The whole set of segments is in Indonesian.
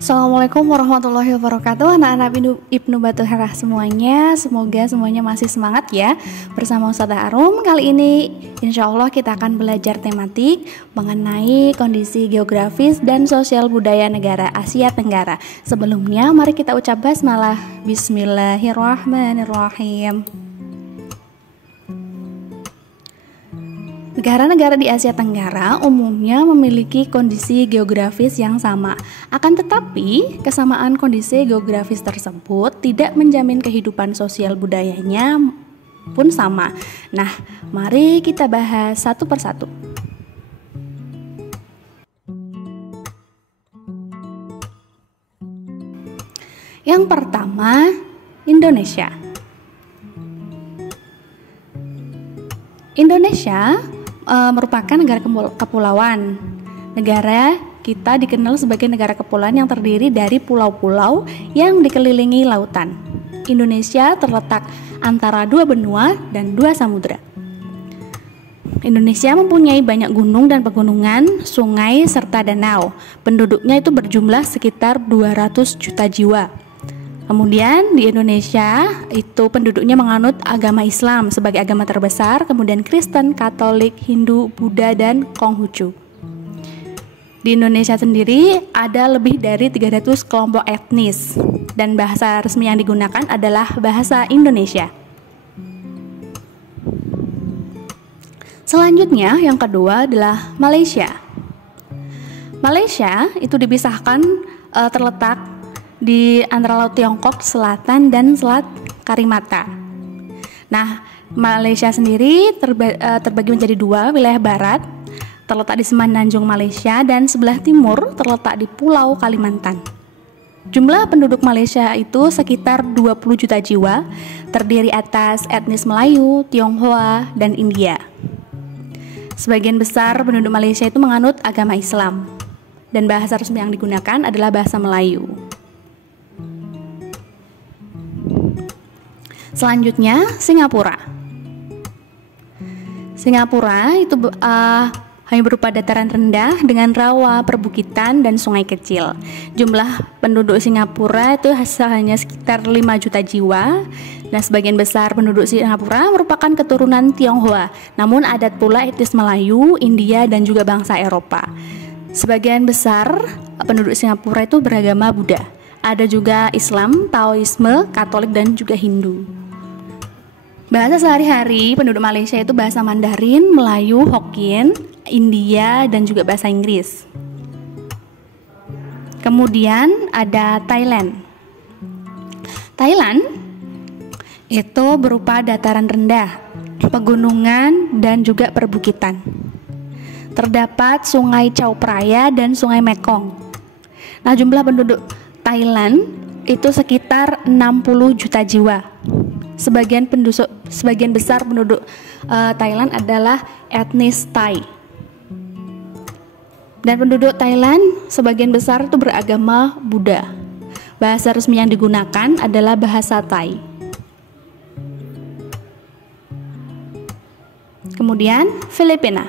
Assalamualaikum warahmatullahi wabarakatuh. Anak-anak Ibnu Batu Herah semuanya, semoga semuanya masih semangat ya. Bersama Ustazah Arum, kali ini insya Allah kita akan belajar tematik mengenai kondisi geografis dan sosial budaya negara Asia Tenggara. Sebelumnya mari kita ucap basmalah. Bismillahirrahmanirrahim. Negara-negara di Asia Tenggara umumnya memiliki kondisi geografis yang sama. Akan tetapi, kesamaan kondisi geografis tersebut tidak menjamin kehidupan sosial budayanya pun sama. Nah, mari kita bahas satu persatu. Yang pertama, Indonesia. Indonesia merupakan negara kepulauan. Negara kita dikenal sebagai negara kepulauan yang terdiri dari pulau-pulau yang dikelilingi lautan. Indonesia terletak antara dua benua dan dua samudera. Indonesia mempunyai banyak gunung dan pegunungan, sungai, serta danau. Penduduknya itu berjumlah sekitar 200 juta jiwa. Kemudian di Indonesia itu penduduknya menganut agama Islam sebagai agama terbesar, kemudian Kristen, Katolik, Hindu, Buddha, dan Konghucu. Di Indonesia sendiri ada lebih dari 300 kelompok etnis dan bahasa resmi yang digunakan adalah bahasa Indonesia. Selanjutnya yang kedua adalah Malaysia. Malaysia itu dipisahkan terletak di antara Laut Tiongkok Selatan dan Selat Karimata. Nah, Malaysia sendiri terbagi menjadi dua, wilayah barat terletak di Semenanjung Malaysia dan sebelah timur terletak di Pulau Kalimantan. Jumlah penduduk Malaysia itu sekitar 20 juta jiwa, terdiri atas etnis Melayu, Tionghoa, dan India. Sebagian besar penduduk Malaysia itu menganut agama Islam dan bahasa resmi yang digunakan adalah bahasa Melayu. Selanjutnya, Singapura. Singapura itu hanya berupa dataran rendah dengan rawa, perbukitan, dan sungai kecil. Jumlah penduduk Singapura itu hanya sekitar 5 juta jiwa. Nah, sebagian besar penduduk Singapura merupakan keturunan Tionghoa. Namun ada pula etnis Melayu, India, dan juga bangsa Eropa. Sebagian besar penduduk Singapura itu beragama Buddha. Ada juga Islam, Taoisme, Katolik, dan juga Hindu. Bahasa sehari-hari penduduk Malaysia itu bahasa Mandarin, Melayu, Hokkien, India, dan juga bahasa Inggris. Kemudian ada Thailand. Thailand itu berupa dataran rendah, pegunungan, dan juga perbukitan. Terdapat Sungai Chao Phraya dan Sungai Mekong. Nah, jumlah penduduk Thailand itu sekitar 60 juta jiwa. Sebagian besar penduduk Thailand adalah etnis Thai. Dan penduduk Thailand sebagian besar itu beragama Buddha. Bahasa resmi yang digunakan adalah bahasa Thai. Kemudian Filipina.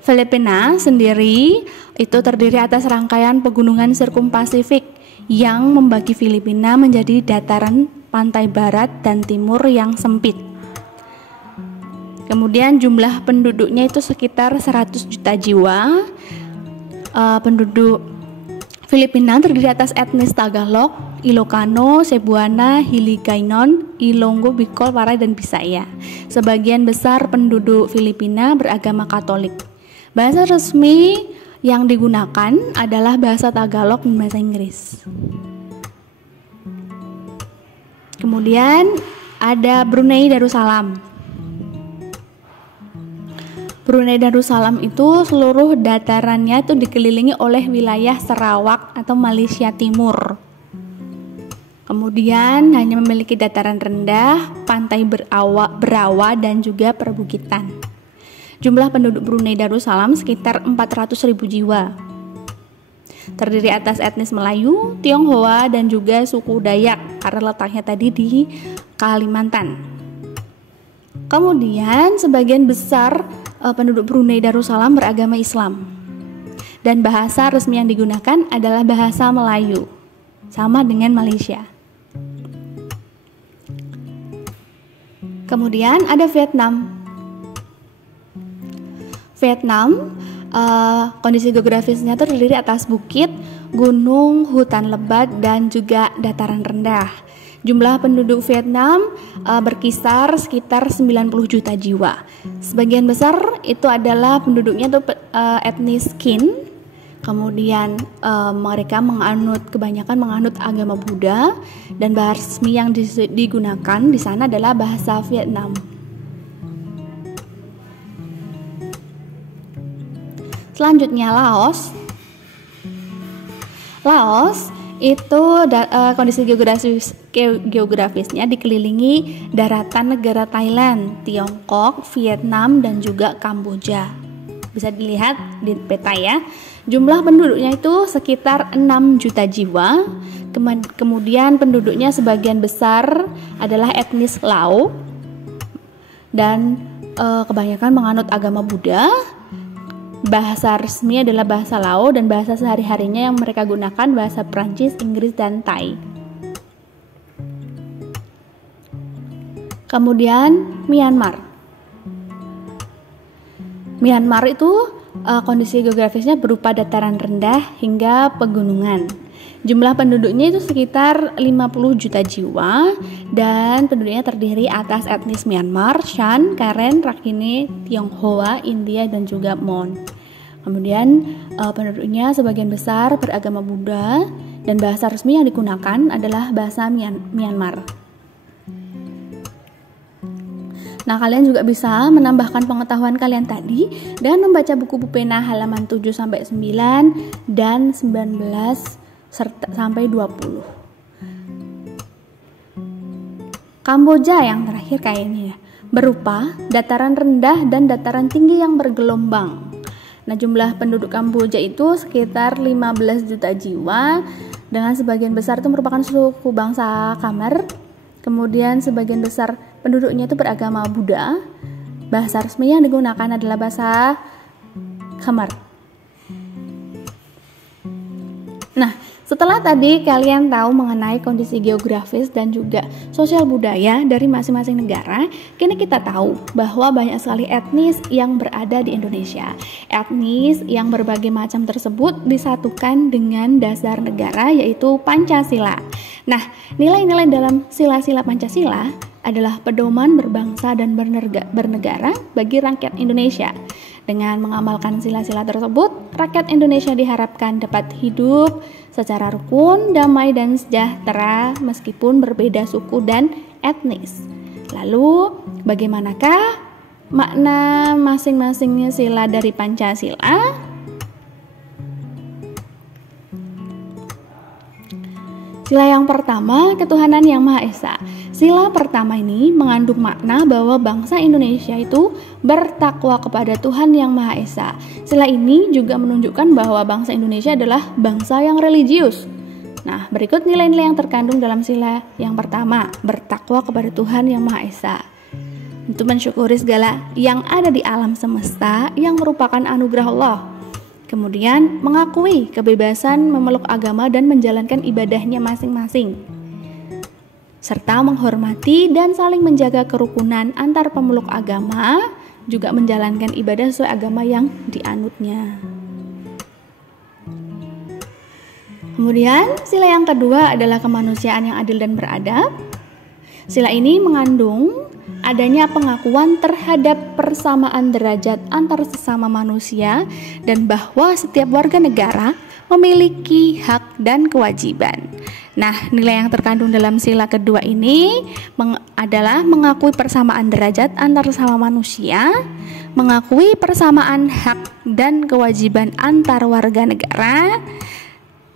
Filipina sendiri itu terdiri atas rangkaian pegunungan sirkumpasifik yang membagi Filipina menjadi dataran pantai barat dan timur yang sempit. Kemudian jumlah penduduknya itu sekitar 100 juta jiwa. Penduduk Filipina terdiri atas etnis Tagalog, Ilocano, Cebuana, Hiligaynon, Ilonggo, Bicol, Waray, dan Bisaya. Sebagian besar penduduk Filipina beragama Katolik. Bahasa resmi yang digunakan adalah bahasa Tagalog dan bahasa Inggris. Kemudian ada Brunei Darussalam. Brunei Darussalam itu seluruh datarannya itu dikelilingi oleh wilayah Sarawak atau Malaysia Timur. Kemudian hanya memiliki dataran rendah, pantai berawa dan juga perbukitan. Jumlah penduduk Brunei Darussalam sekitar 400.000 jiwa. Terdiri atas etnis Melayu, Tionghoa, dan juga suku Dayak karena letaknya tadi di Kalimantan. Kemudian sebagian besar penduduk Brunei Darussalam beragama Islam. Dan bahasa resmi yang digunakan adalah bahasa Melayu, sama dengan Malaysia. Kemudian ada Vietnam. Vietnam, kondisi geografisnya terdiri atas bukit, gunung, hutan lebat, dan juga dataran rendah. Jumlah penduduk Vietnam berkisar sekitar 90 juta jiwa. Sebagian besar itu adalah penduduknya itu etnis Kin. Kemudian mereka kebanyakan menganut agama Buddha, dan bahasa resmi yang digunakan di sana adalah bahasa Vietnam. Selanjutnya Laos. Laos itu kondisi geografisnya dikelilingi daratan negara Thailand, Tiongkok, Vietnam, dan juga Kamboja. Bisa dilihat di peta ya. Jumlah penduduknya itu sekitar 6 juta jiwa. Kemudian penduduknya sebagian besar adalah etnis Lao, dan kebanyakan menganut agama Buddha. Bahasa resmi adalah bahasa Lao, dan bahasa sehari-harinya yang mereka gunakan bahasa Prancis, Inggris, dan Thai. Kemudian Myanmar. Myanmar itu kondisi geografisnya berupa dataran rendah hingga pegunungan. Jumlah penduduknya itu sekitar 50 juta jiwa, dan penduduknya terdiri atas etnis Myanmar, Shan, Karen, Rakhine, Tionghoa, India, dan juga Mon. Kemudian penduduknya sebagian besar beragama Buddha, dan bahasa resmi yang digunakan adalah bahasa Myanmar. Nah, kalian juga bisa menambahkan pengetahuan kalian tadi dengan membaca buku pena halaman 7-9 dan 19 sampai 20. Kamboja yang terakhir kayaknya berupa dataran rendah dan dataran tinggi yang bergelombang. Nah, jumlah penduduk Kamboja itu sekitar 15 juta jiwa, dengan sebagian besar itu merupakan suku bangsa Khmer. Kemudian sebagian besar penduduknya itu beragama Buddha. Bahasa resmi yang digunakan adalah bahasa Khmer. Nah, setelah tadi kalian tahu mengenai kondisi geografis dan juga sosial budaya dari masing-masing negara, kini kita tahu bahwa banyak sekali etnis yang berada di Indonesia. Etnis yang berbagai macam tersebut disatukan dengan dasar negara, yaitu Pancasila. Nah, nilai-nilai dalam sila-sila Pancasila adalah pedoman berbangsa dan bernegara bagi rakyat Indonesia. Dengan mengamalkan sila-sila tersebut, rakyat Indonesia diharapkan dapat hidup secara rukun, damai, dan sejahtera meskipun berbeda suku dan etnis. Lalu, bagaimanakah makna masing-masingnya sila dari Pancasila? Sila yang pertama, ketuhanan yang Maha Esa. Sila pertama ini mengandung makna bahwa bangsa Indonesia itu bertakwa kepada Tuhan yang Maha Esa. Sila ini juga menunjukkan bahwa bangsa Indonesia adalah bangsa yang religius. Nah, berikut nilai-nilai yang terkandung dalam sila yang pertama, bertakwa kepada Tuhan yang Maha Esa. Untuk mensyukuri segala yang ada di alam semesta yang merupakan anugerah Allah. Kemudian mengakui kebebasan memeluk agama dan menjalankan ibadahnya masing-masing, serta menghormati dan saling menjaga kerukunan antar pemeluk agama, juga menjalankan ibadah sesuai agama yang dianutnya. Kemudian sila yang kedua adalah kemanusiaan yang adil dan beradab. Sila ini mengandung adanya pengakuan terhadap persamaan derajat antar sesama manusia, dan bahwa setiap warga negara memiliki hak dan kewajiban. Nah, nilai yang terkandung dalam sila kedua ini adalah mengakui persamaan derajat antar sesama manusia, mengakui persamaan hak dan kewajiban antar warga negara,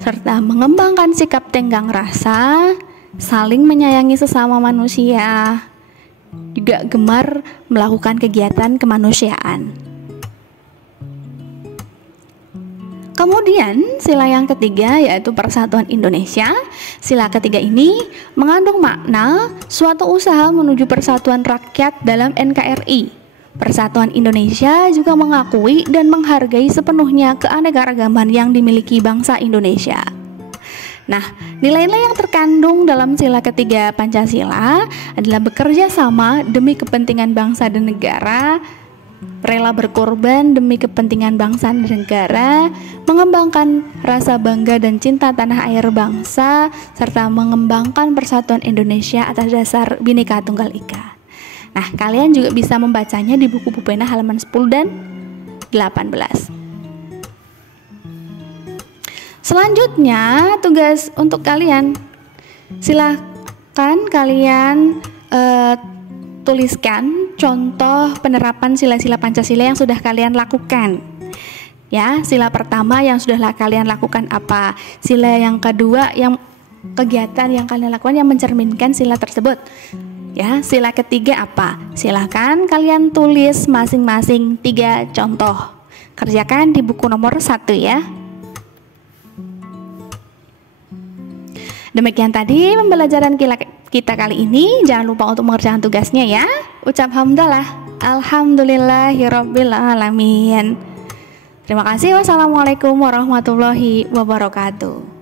serta mengembangkan sikap tenggang rasa, saling menyayangi sesama manusia, juga gemar melakukan kegiatan kemanusiaan. Kemudian sila yang ketiga yaitu Persatuan Indonesia. Sila ketiga ini mengandung makna suatu usaha menuju persatuan rakyat dalam NKRI, Persatuan Indonesia juga mengakui dan menghargai sepenuhnya keanekaragaman yang dimiliki bangsa Indonesia. Nah, nilai-nilai yang terkandung dalam sila ketiga Pancasila adalah bekerja sama demi kepentingan bangsa dan negara, rela berkorban demi kepentingan bangsa dan negara, mengembangkan rasa bangga dan cinta tanah air bangsa, serta mengembangkan persatuan Indonesia atas dasar Bhinneka Tunggal Ika. Nah, kalian juga bisa membacanya di buku Pupena halaman 10 dan 18. Selanjutnya, tugas untuk kalian, silakan kalian tuliskan contoh penerapan sila-sila Pancasila yang sudah kalian lakukan. Ya, sila pertama yang sudah kalian lakukan apa? Sila yang kedua, yang kegiatan yang kalian lakukan yang mencerminkan sila tersebut. Ya, sila ketiga apa? Silakan kalian tulis masing-masing 3 contoh. Kerjakan di buku nomor 1 ya. Demikian tadi pembelajaran kita kali ini. Jangan lupa untuk mengerjakan tugasnya ya. Ucap hamdalah. Alhamdulillahirabbil alamin. Terima kasih. Wassalamualaikum warahmatullahi wabarakatuh.